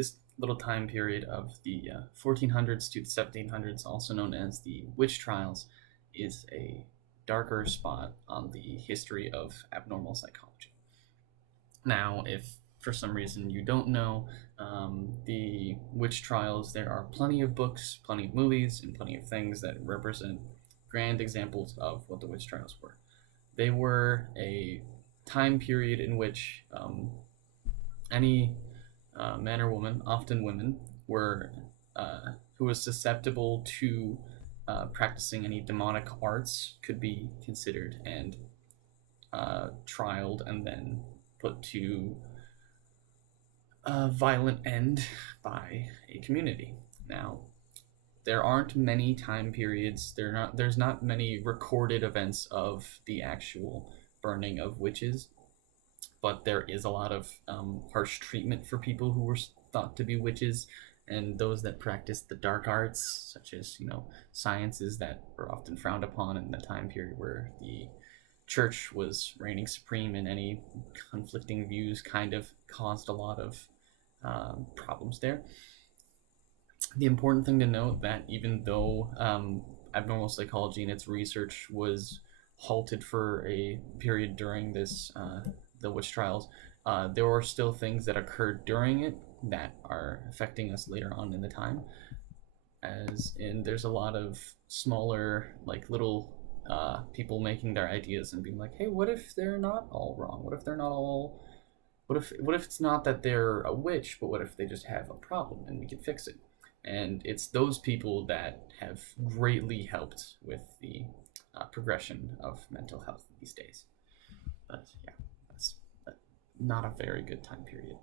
this little time period of the 1400s to the 1700s, also known as the witch trials, is a darker spot on the history of abnormal psychology. Now, if for some reason you don't know the witch trials, there are plenty of books, plenty of movies, and plenty of things that represent grand examples of what the witch trials were. They were a time period in which any man or woman, often women, were who was susceptible to practicing any demonic arts could be considered and trialed and then put to a violent end by a community. Now, there aren't many time periods. There's not many recorded events of the actual burning of witches, but there is a lot of harsh treatment for people who were thought to be witches and those that practiced the dark arts, such as sciences that were often frowned upon in the time period where the church was reigning supreme, and any conflicting views kind of caused a lot of problems there. The important thing to note that even though abnormal psychology and its research was halted for a period during this the witch trials, there were still things that occurred during it that are affecting us later on in the time. As in, there's a lot of smaller, like little people making their ideas and being like, "Hey, what if they're not all wrong? What if they're not all? What if it's not that they're a witch, but what if they just have a problem and we can fix it?" And it's those people that have greatly helped with the progression of mental health these days. But yeah, that's not a very good time period.